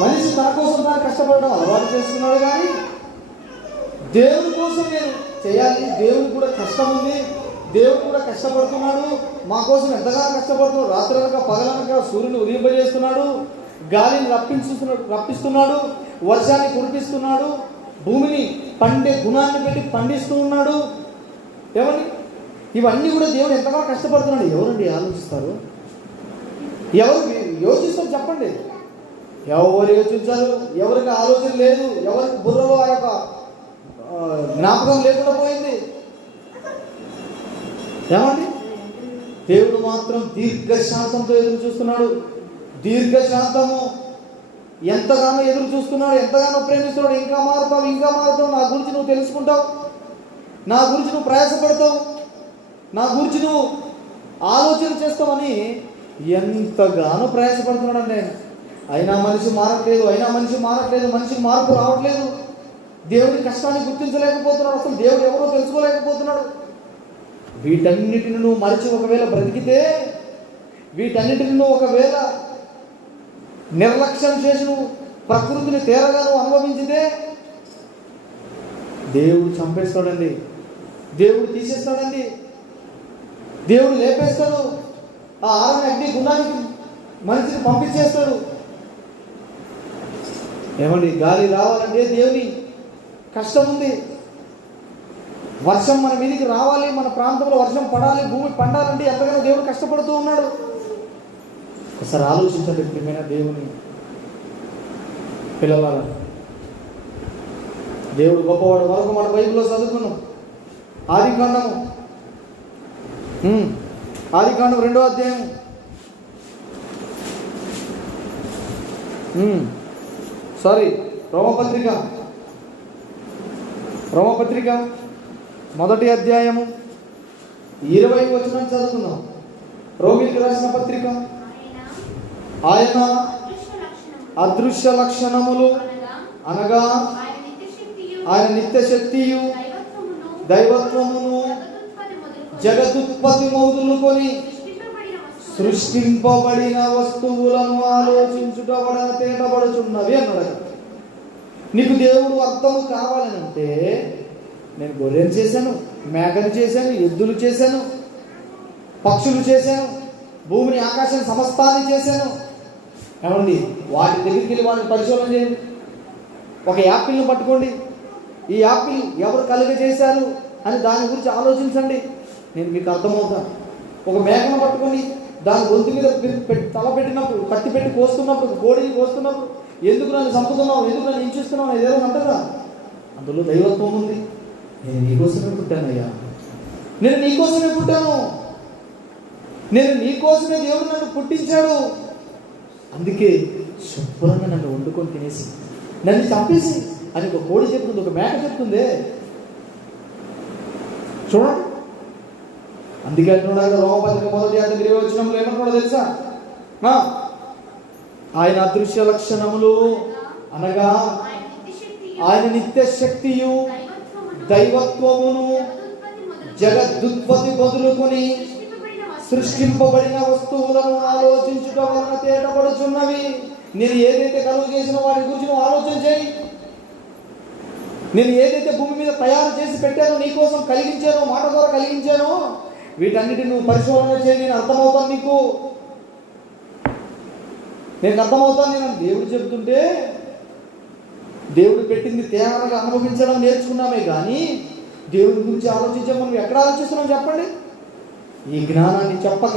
మనిషి తన కోసం తాను కష్టపడడం అలవాటు చేస్తున్నాడు కానీ దేవుని కోసం నేను చేయాలి. దేవుడు కూడా కష్టం ఉంది దేవుడు కూడా కష్టపడుతున్నాడు. మా కోసం ఎంతగానో కష్టపడుతున్నాడు రాత్రనక పగలనక సూర్యుని ఉదయింపజేస్తున్నాడు. గాలిని రప్పించుతున్నాడు రప్పిస్తున్నాడు. వర్షాన్ని కురిపిస్తున్నాడు. భూమిని పండే గుణాన్ని పెట్టి పండిస్తూ ఉన్నాడు. ఏమని ఇవన్నీ కూడా దేవుడు ఎంతగా కష్టపడుతున్నాడు? ఎవరండి ఆలోచిస్తారు? ఎవరు? యోచిస్తారు చెప్పండి. ఎవరు యోచించారు? ఎవరికి ఆలోచన లేదు? ఎవరికి బుర్రలో ఆ యొక్క జ్ఞాపకం లేకుండా పోయింది? ఏమండి? దేవుడు మాత్రం దీర్ఘశాంతంతో ఎదురు చూస్తున్నాడు. దీర్ఘశాంతము ఎంతగానో ఎదురు చూస్తున్నాడు ఎంతగానో ప్రేమిస్తున్నాడు. ఇంకా మారుతావు ఇంకా మారుతావు. నా గురించి నువ్వు తెలుసుకుంటావు. నా గురించి నువ్వు ప్రయాసపడతావు. నా గురించి నువ్వు ఆలోచన చేస్తావని ఎంతగానో ప్రయాసపడుతున్నాడండి ఆయన. అయినా మనిషి మారట్లేదు అయినా మనిషి మారట్లేదు మనిషికి మార్పు రావట్లేదు. దేవుడి కష్టాన్ని గుర్తించలేకపోతున్నాడు అసలు దేవుడు ఎవరో తెలుసుకోలేకపోతున్నాడు. వీటన్నిటిని నువ్వు మరిచి ఒకవేళ బ్రతికితే వీటన్నిటిని నువ్వు ఒకవేళ నిర్లక్ష్యం చేసి నువ్వు ప్రకృతిని తేరగా నువ్వు అనుభవించితే దేవుడు చంపేస్తాడండి. దేవుడు తీసేస్తాడండి. దేవుడు లేపేస్తాడు. ఆ ఆరని అగ్ని గుణానికి మనిషిని పంపించేస్తాడు. ఏమండి గాలి రావాలంటే దేవుని కష్టం ఉంది. వర్షం మన మీదకి రావాలి మన ప్రాంతంలో వర్షం పడాలి భూమి పండాలంటే ఎంతగానో దేవుడు కష్టపడుతూ ఉన్నాడు. ఒకసారి ఆలోచించండి ప్రియమైన దేవుని పిల్లల దేవుడు గొప్పవాడు వరకు మన బైబిల్లో చదువుకున్నాం. ఆది కాండము. ఆది కాండం రెండో అధ్యాయం సారీ రోమపత్రిక. రోమపత్రిక మొదటి అధ్యాయము ఇరవై వచనం చదువుకుందాం. రోమికి రాసిన పత్రిక. ఆయన అదృశ్య లక్షణములు అనగా ఆయన నిత్యశక్తియు నిత్య శక్తియు దైవత్వమును జగదుత్పత్తి మౌదులు కొని సృష్టింపబడిన వస్తువులను ఆలోచించుట వలన తేటపడుచున్నవి అన్నాడు. నీకు దేవుడు అర్థము కావాలని అంటే నేను గొర్రెలు చేశాను మేకను చేశాను ఎద్దులు చేశాను పక్షులు చేశాను భూమిని ఆకాశం సమస్తాన్ని చేశాను. ఏమండి వాటి దగ్గరికి వెళ్ళి వాటిని పరిశోధన చేయండి. ఒక యాపిల్ని పట్టుకోండి. ఈ యాపిల్ ఎవరు కలుగ చేశారు అని దాని గురించి ఆలోచించండి. నేను మీకు అర్థమవుతాను ఒక మేకను పట్టుకొని దాని గొంతు మీద పెట్టి తల పెట్టినప్పుడు కట్టి పెట్టి కోస్తున్నప్పుడు కోడిని కోస్తున్నప్పుడు ఎందుకు నన్ను చంపుతున్నావు ఎందుకు నన్ను హింసిస్తున్నావు ఏదో అంటారా అందులో దైవత్వం ఉంది. నేను నీకోసమే పుట్టానయ్యా. నేను నీకోసమే పుట్టాను. నేను నీకోసమే దేవుడు నన్ను పుట్టించాడు. అందుకే శుభ్రంగా నన్ను వండుకొని తినేసి నన్ను చంపేసి అని ఒక కోడి చెప్తుంది ఒక మేక చెప్తుందే. చూడండి. అందుకే అంటున్నాడు రోమపత్రిక మొదటి అతని ఇరవై వచ్చినప్పుడు ఏమంటున్నాడో తెలుసా? ఆయన అదృశ్య లక్షణములు అనగా ఆయన నిత్య శక్తియు దైవత్వమును జగదుత్పత్తి జగద్దుత్పత్తి సృష్టింపబడిన వస్తువులను ఆలోచించడం వలన తేటపడుచున్నవి. నేను ఏదైతే కలుగు చేసిన వాటి గురించి నువ్వు ఆలోచన చేయి. నేను ఏదైతే భూమి మీద తయారు చేసి పెట్టానో నీకోసం కలిగించానో మాట ద్వారా కలిగించానో వీటన్నిటి నువ్వు పరిశోధన చేయి నేను అర్థమవుతాను నీకు. నేను అర్థమవుతాను నేను దేవుడు చెబుతుంటే దేవుడు పెట్టింది తేవరగా అనుభవించడం నేర్చుకున్నామే కానీ దేవుడి గురించి ఆలోచించే మనం ఎక్కడ ఆలోచిస్తున్నాం చెప్పండి? ఈ జ్ఞానాన్ని చెప్పక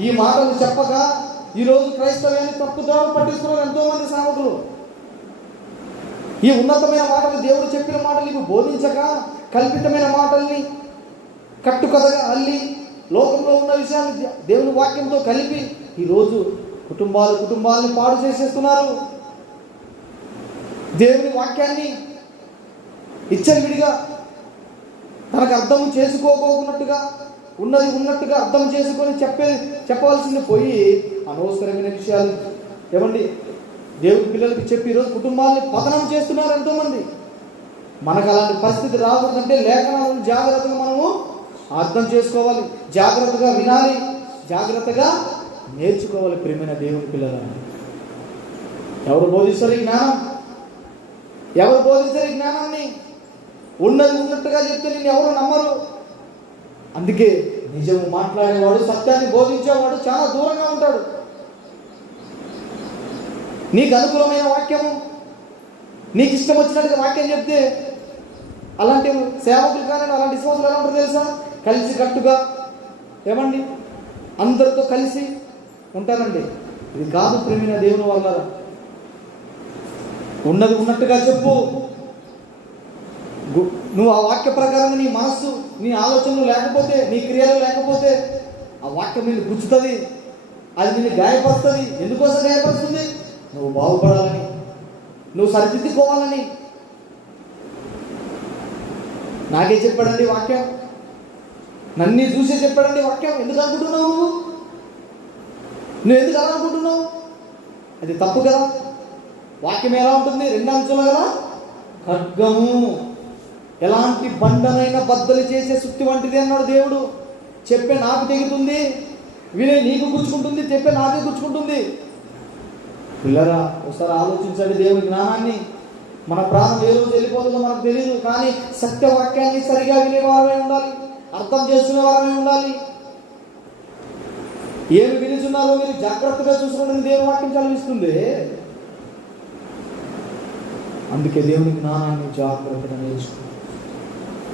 ఈ మాటలు చెప్పక ఈరోజు క్రైస్తవ్యాన్ని తప్పుదారు పట్టిస్తున్నారు ఎంతోమంది సామకులు ఈ ఉన్నతమైన మాటలు దేవుడు చెప్పిన మాటలు ఇవి బోధించక కల్పితమైన మాటల్ని కట్టుకథగా అల్లి లోకంలో ఉన్న విషయాలు దేవుని వాక్యంతో కలిపి ఈరోజు కుటుంబాలు కుటుంబాలని పాడు చేసేస్తున్నారు. దేవుని వాక్యాన్ని ఇచ్చలివిడిగా తనకు అర్థం చేసుకోబోకున్నట్టుగా ఉన్నది ఉన్నట్టుగా అర్థం చేసుకొని చెప్పే చెప్పవలసింది పోయి అనవసరమైన విషయాలు. ఏమండి? దేవుడి పిల్లలకి చెప్పి ఈరోజు కుటుంబాలని పతనం చేస్తున్నారు ఎంతోమంది. మనకు అలాంటి పరిస్థితి రాకూడదంటే లేఖనాలను జాగ్రత్తగా మనము అర్థం చేసుకోవాలి. జాగ్రత్తగా వినాలి. జాగ్రత్తగా నేర్చుకోవాలి ప్రేమైన దేవుని పిల్లలని. ఎవరు బోధిస్తారు ఈ జ్ఞానం? ఎవరు బోధిస్తారు ఈ జ్ఞానాన్ని? ఉన్నది ఉన్నట్టుగా చెప్తే నేను ఎవరు నమ్మరు? అందుకే నిజము మాట్లాడేవాడు సత్యాన్ని బోధించేవాడు చాలా దూరంగా ఉంటాడు. నీకు అనుకూలమైన వాక్యము నీకు ఇష్టం వచ్చినట్టుగా వాక్యం చెప్తే అలాంటి సేవకులు కానీ అలాంటి విశ్వాసులు ఎలా ఉంటారు తెలుసా? కలిసికట్టుగా ఏమండి? అందరితో కలిసి ఉంటారండి. ఇది కాదు ప్రేమిన దేవుని వల్ల ఉన్నది ఉన్నట్టుగా చెప్పు. నువ్వు ఆ వాక్య ప్రకారం నీ మనస్సు నీ ఆలోచనలు లేకపోతే నీ క్రియలు లేకపోతే ఆ వాక్యం నిన్ను గుచ్చుతుంది. అది నిన్ను గాయపరుస్తుంది. ఎందుకోసం గాయపరుస్తుంది? నువ్వు బాగుపడాలని. నువ్వు సరిదిద్దుకోవాలని. నాకే చెప్పాడండి వాక్యం? నన్ను చూసి చెప్పాడండి వాక్యం? ఎందుకు అనుకుంటున్నావు నువ్వు? నువ్వు ఎందుకు అలా అనుకుంటున్నావు? అది తప్పు కదా. వాక్యం ఎలా ఉంటుంది? రెండు అంచులు కదా. ఖడ్గము. ఎలాంటి బండనైన బద్దలు చేసే సుత్తి వంటిది అన్నాడు దేవుడు. చెప్పే నాకు తెగుతుంది వినే నీకు గుచ్చుకుంటుంది చెప్పే నాకే గుచ్చుకుంటుంది పిల్లరా ఒకసారి ఆలోచించండి దేవుని జ్ఞానాన్ని. మన ప్రాణం ఏ రోజు వెళ్ళిపోతుందో మనకు తెలియదు కానీ సత్యవాక్యాన్ని సరిగా వినేవారమే ఉండాలి. అర్థం చేసుకునే వారమే ఉండాలి. ఏమి వినిచున్నారో మీరు జాగ్రత్తగా చూసుకోండి దేవుని వాక్యం చదివిస్తుంది. అందుకే దేవుని జ్ఞానాన్ని జాగ్రత్తగా నేర్చుకో.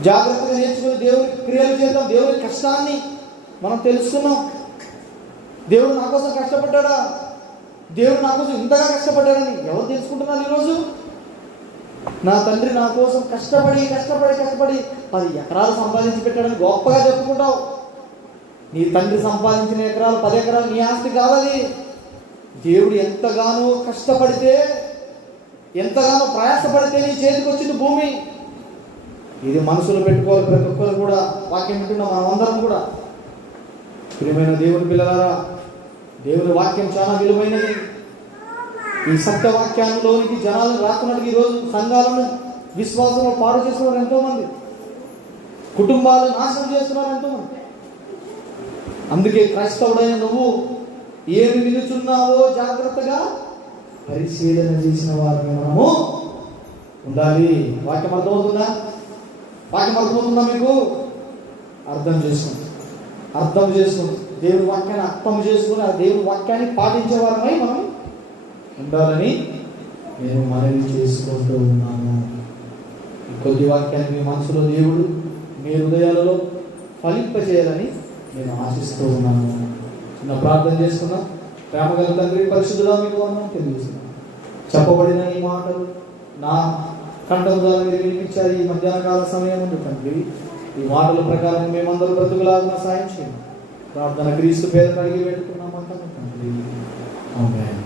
జాగ్రత్తగా నేర్చుకుని దేవుని క్రియలు చేద్దాం. దేవుని కష్టాన్ని మనం తెలుసుకున్నాం దేవుడు నా కోసం కష్టపడ్డాడా? దేవుడు నా కోసం ఇంతగా కష్టపడ్డాడని ఎవరు తెలుసుకుంటున్నారు ఈరోజు? నా తండ్రి నా కోసం కష్టపడి కష్టపడి కష్టపడి పది ఎకరాలు సంపాదించి పెట్టాడని గొప్పగా చెప్పుకుంటావు. నీ తండ్రి సంపాదించిన ఎకరాలు పది ఎకరాలు నీ ఆస్తి కావాలి దేవుడు ఎంతగానో కష్టపడితే ఎంతగానో ప్రయాసపడితే నీ చేతికి వచ్చింది భూమి. ఇది మనసులో పెట్టుకోవాలి ప్రతి ఒక్కరు కూడా. వాక్యం వింటున్నాం మనం అందరం కూడా. ప్రియమైన దేవుని పిల్లలారా దేవుని వాక్యం చాలా విలువైనది. ఈ సత్య వాక్యాలలోనికి జనాలు రాకున్నట్టు ఈరోజు సంఘాలను విశ్వాసంలో పాడు చేస్తున్నారు ఎంతోమంది. కుటుంబాలను నాశనం చేస్తున్నారు ఎంతోమంది. అందుకే క్రైస్తవుడైన నువ్వు ఏమి వినుచున్నావో జాగ్రత్తగా పరిశీలన చేసిన వారిని మనము ఉండాలి. వాక్యం అర్థమవుతుందా? వాక్యం అర్థమవుతుందా మీకు? అర్థం చేసుకుంది. అర్థం చేసుకుంది. దేవుడి వాక్యాన్ని అర్థం చేసుకుని ఆ దేవుడి వాక్యాన్ని పాటించే వారమై మనం ఉండాలని నేను మనవి చేసుకుంటూ ఉన్నాను కొద్ది వాక్యాన్ని మీ మనసులో దేవుడు మీ హృదయాలలో ఫలింపజేయాలని నేను ఆశిస్తూ ఉన్నాను. చిన్న ప్రార్థన చేస్తున్నా ప్రేమగల తండ్రి పరిశుద్ధుడా మీకు వందనం తెలియజేస్తున్నాను చెప్పబడిన ఈ మాటలు నా కంఠం ద్వారా మీరు వినిపించారు. ఈ మధ్యాహ్న కాల సమయం ఉంది తండ్రి ఈ మాటల ప్రకారం మేమందరూ బ్రతుకులాగా సాయం చేయండి. ప్రార్థన క్రీస్తు పేరు కలిగి పెట్టుకున్నామంటాము తండ్రి. ఆమేన్.